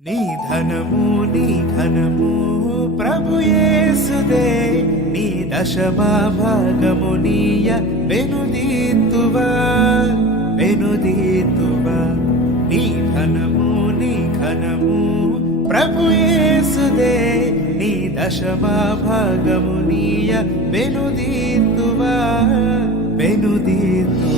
నీ ధనము నీ ఘనము ప్రభు యేసుదే నీ దశమా భాగము నీయ వెనుదీతువా వెనుదీతువా నీ ధనము నీ ఘనము ప్రభు యేసుదే నీ దశమా భాగము నీయ వెనుదీతువా వెనుదీతువా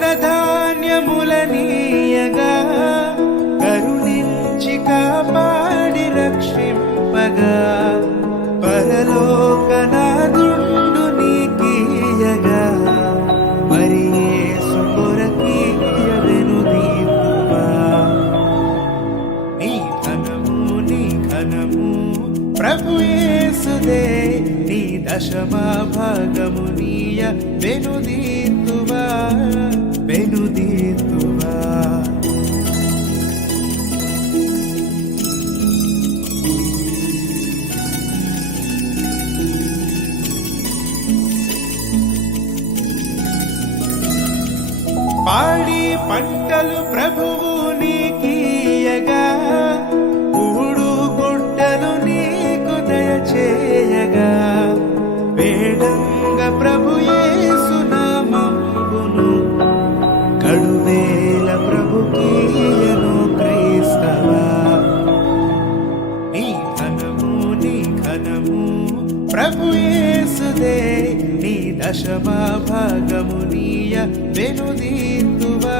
ధనధాన్యములనీయగా కరుణించి కాపాడి రక్షింపగా. పరలోకనాదుండు నీకీయగా మరి యేసు కొరకీయ నీ ధనము నీ ఘనము ప్రభు నీ దశమా భాగము నీయ వెనుదీతువా వెనుదీతువా పాడి పంటలు ప్రభువు నీకీయగా కూడు గుడ్డలు నీకు దయచేయగా. వేడంగ ప్రభుయే నీ దశమా భాగము నీయ వెనుదీతువా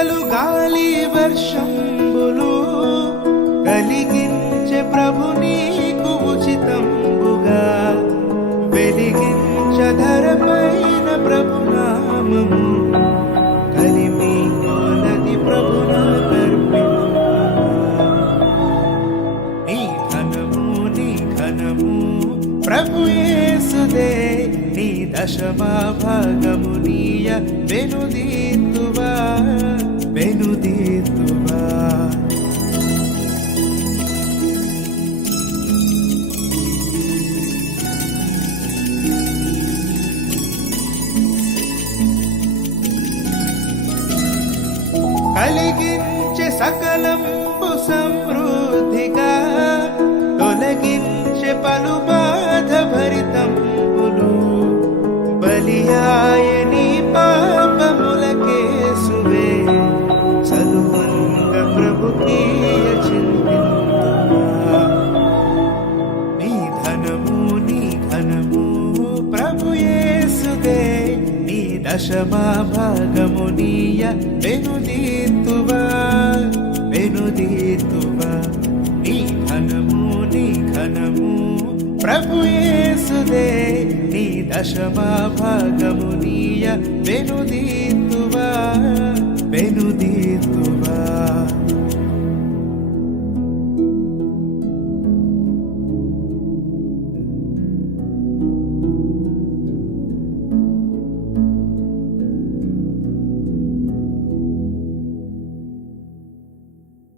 నీడలు గాలి వర్షంబులు కలిగించే ప్రభు నీకు ఉచితంబుగా. వెలిగించధరమైన ప్రభు నామము. కలిమి కొలది ప్రభున నీ ధనము నీ ఘనము ప్రభు యేసుదే. నీ దశమా భాగము నీయ వెనుదీతువా. వెనుదీతువా కలిగించే సకలంబు సమృద్ధిగా తొలగించే పలుబా దశమా భాగమునీయ వెనుదీర్తువా వెనుదీర్తువా నీ ఘనము నీ ఘనము ప్రభు యేసుదే. నీ దశమా భాగమునీయ వెనుదీర్తువా వెనుదీర్తువా